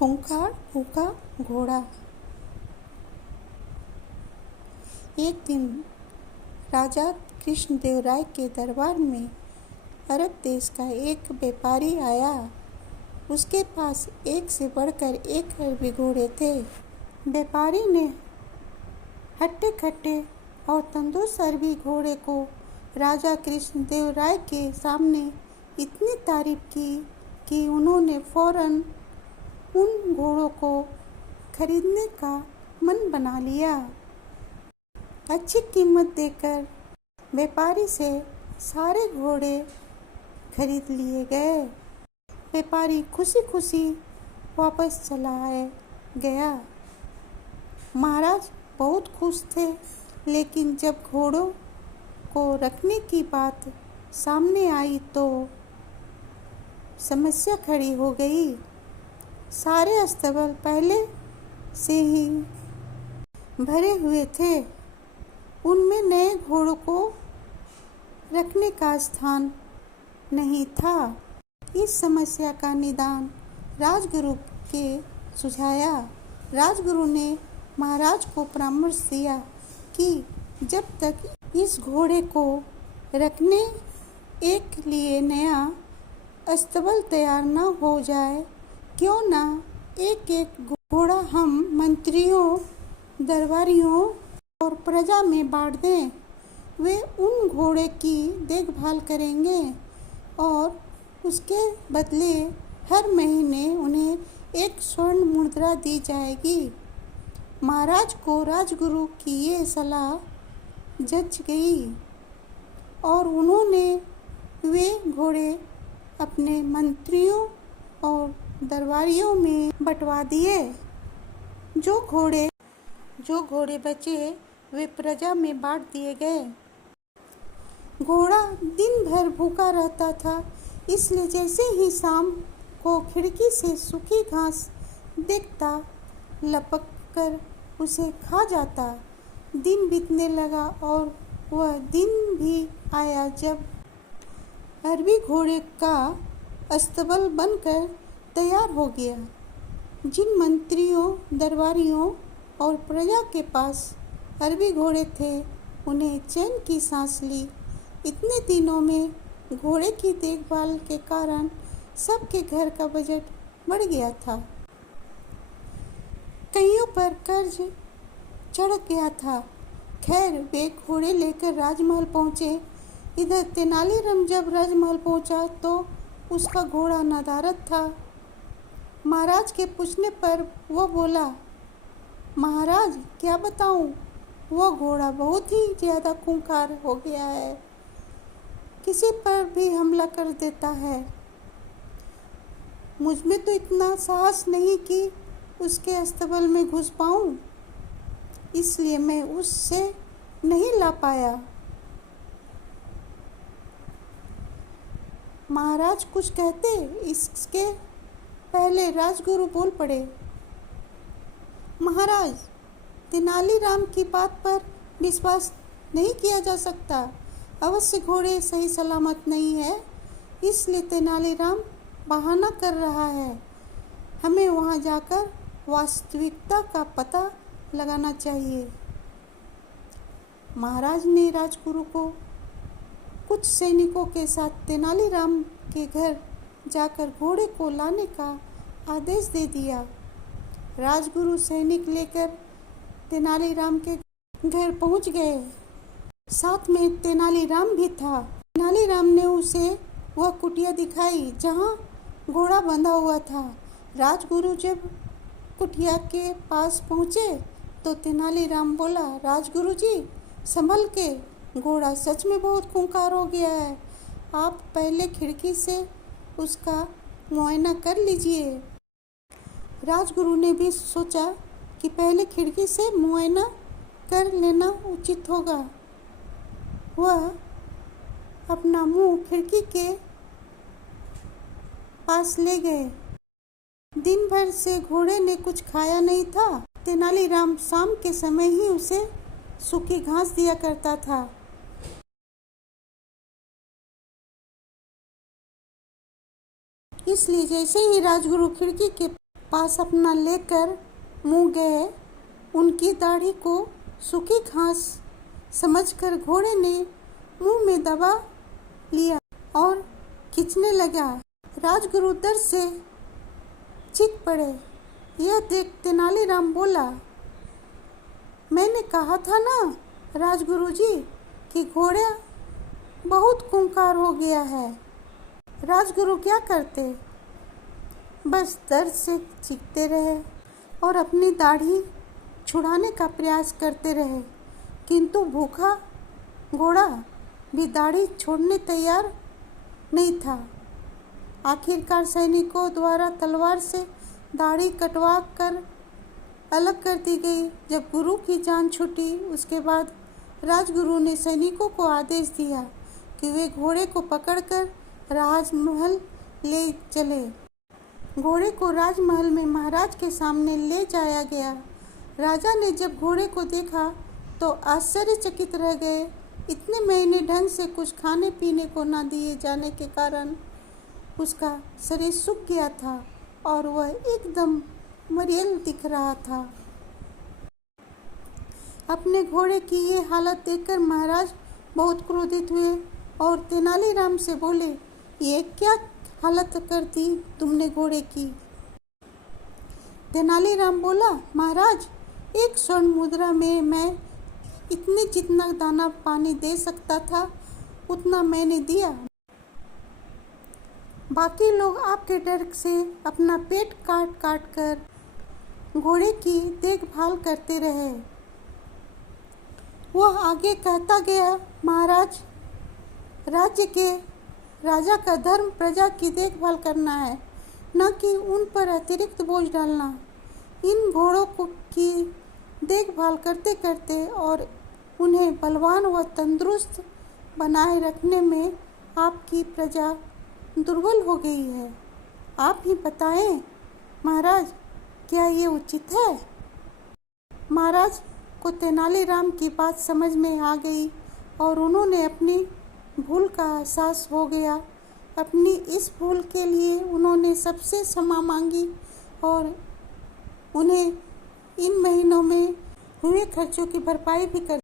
खूंखार भूखा घोड़ा। एक दिन राजा कृष्णदेवराय के दरबार में अरब देश का एक व्यापारी आया। उसके पास एक से बढ़कर एक अरबी घोड़े थे। व्यापारी ने हट्टे कट्टे और तंदुरुस्त अरबी घोड़े को राजा कृष्णदेवराय के सामने इतनी तारीफ की कि उन्होंने फौरन उन घोड़ों को खरीदने का मन बना लिया। अच्छी कीमत देकर व्यापारी से सारे घोड़े खरीद लिए गए। व्यापारी खुशी खुशी वापस चला गया। महाराज बहुत खुश थे, लेकिन जब घोड़ों को रखने की बात सामने आई तो समस्या खड़ी हो गई। सारे अस्तबल पहले से ही भरे हुए थे। उनमें नए घोड़ों को रखने का स्थान नहीं था। इस समस्या का निदान राजगुरु के सुझाया। राजगुरु ने महाराज को परामर्श दिया कि जब तक इस घोड़े को रखने एक लिए नया अस्तबल तैयार न हो जाए, क्यों ना एक एक घोड़ा हम मंत्रियों, दरबारियों और प्रजा में बांट दें। वे उन घोड़े की देखभाल करेंगे और उसके बदले हर महीने उन्हें एक स्वर्ण मुद्रा दी जाएगी। महाराज को राजगुरु की ये सलाह जच गई और उन्होंने वे घोड़े अपने मंत्रियों और दरबारियों में बंटवा दिए। जो घोड़े बचे वे प्रजा में बांट दिए गए। घोड़ा दिन भर भूखा रहता था, इसलिए जैसे ही शाम को खिड़की से सूखी घास देखता, लपक कर उसे खा जाता। दिन बीतने लगा और वह दिन भी आया जब अरबी घोड़े का अस्तबल बनकर तैयार हो गया। जिन मंत्रियों, दरबारियों और प्रजा के पास अरबी घोड़े थे, उन्हें चैन की सांस ली। इतने दिनों में घोड़े की देखभाल के कारण सबके घर का बजट बढ़ गया था। कईयों पर कर्ज चढ़ गया था। खैर, वे घोड़े लेकर राजमहल पहुँचे। इधर तेनालीराम जब राजमहल पहुँचा तो उसका घोड़ा नदारद था। महाराज के पूछने पर वो बोला, महाराज क्या बताऊं, वो घोड़ा बहुत ही ज़्यादा खूंखार हो गया है, किसी पर भी हमला कर देता है। मुझ में तो इतना साहस नहीं कि उसके अस्तबल में घुस पाऊं, इसलिए मैं उससे नहीं ला पाया। महाराज कुछ कहते, इसके पहले राजगुरु बोल पड़े, महाराज तेनालीराम की बात पर विश्वास नहीं किया जा सकता। अवश्य घोड़े सही सलामत नहीं है, इसलिए तेनालीराम बहाना कर रहा है। हमें वहां जाकर वास्तविकता का पता लगाना चाहिए। महाराज ने राजगुरु को कुछ सैनिकों के साथ तेनालीराम के घर जाकर घोड़े को लाने का आदेश दे दिया। राजगुरु सैनिक लेकर तेनालीराम के घर पहुंच गए। साथ में तेनालीराम भी था। तेनालीराम ने उसे वह कुटिया दिखाई जहां घोड़ा बंधा हुआ था। राजगुरु जब कुटिया के पास पहुंचे तो तेनालीराम बोला, राजगुरु जी संभल के, घोड़ा सच में बहुत खूंखार हो गया है। आप पहले खिड़की से उसका मुआयना कर लीजिए। राजगुरु ने भी सोचा कि पहले खिड़की से मुआयना कर लेना उचित होगा। वह अपना मुंह खिड़की के पास ले गए। दिन भर से घोड़े ने कुछ खाया नहीं था। तेनालीराम शाम के समय ही उसे सूखी घास दिया करता था। इसलिए जैसे ही राजगुरु खिड़की के पास अपना लेकर मुँह गए। उनकी दाढ़ी को सूखी घास समझकर घोड़े ने मुंह में दबा लिया और खींचने लगा। राजगुरु दर्द से चीख पड़े। यह देख तेनालीराम बोला, मैंने कहा था ना राजगुरु जी कि घोड़ा बहुत खूंखार हो गया है। राजगुरु क्या करते, बस दर्द से चीखते रहे और अपनी दाढ़ी छुड़ाने का प्रयास करते रहे, किंतु भूखा घोड़ा भी दाढ़ी छोड़ने तैयार नहीं था। आखिरकार सैनिकों द्वारा तलवार से दाढ़ी कटवा कर अलग कर दी गई। जब गुरु की जान छूटी, उसके बाद राजगुरु ने सैनिकों को आदेश दिया कि वे घोड़े को पकड़कर राजमहल ले चले। घोड़े को राजमहल में महाराज के सामने ले जाया गया। राजा ने जब घोड़े को देखा तो आश्चर्यचकित रह गए। इतने महीने ढंग से कुछ खाने पीने को न दिए जाने के कारण उसका शरीर सूख गया था और वह एकदम मरियल दिख रहा था। अपने घोड़े की ये हालत देखकर महाराज बहुत क्रोधित हुए और तेनालीराम से बोले, ये क्या हालत कर दी तुमने घोड़े की। तेनालीराम बोला, महाराज, एक स्वर्ण मुद्रा में मैं इतनी जितना दाना पानी दे सकता था उतना मैंने दिया। बाकी लोग आपके डर से अपना पेट काट काट कर घोड़े की देखभाल करते रहे। वह आगे कहता गया, महाराज, राज्य के राजा का धर्म प्रजा की देखभाल करना है, न कि उन पर अतिरिक्त बोझ डालना। इन घोड़ों की देखभाल करते करते और उन्हें बलवान व तंदुरुस्त बनाए रखने में आपकी प्रजा दुर्बल हो गई है। आप ही बताएं महाराज, क्या ये उचित है। महाराज को तेनालीराम की बात समझ में आ गई और उन्होंने अपनी भूल का एहसास हो गया। अपनी इस भूल के लिए उन्होंने सबसे क्षमा मांगी और उन्हें इन महीनों में हुए खर्चों की भरपाई भी कर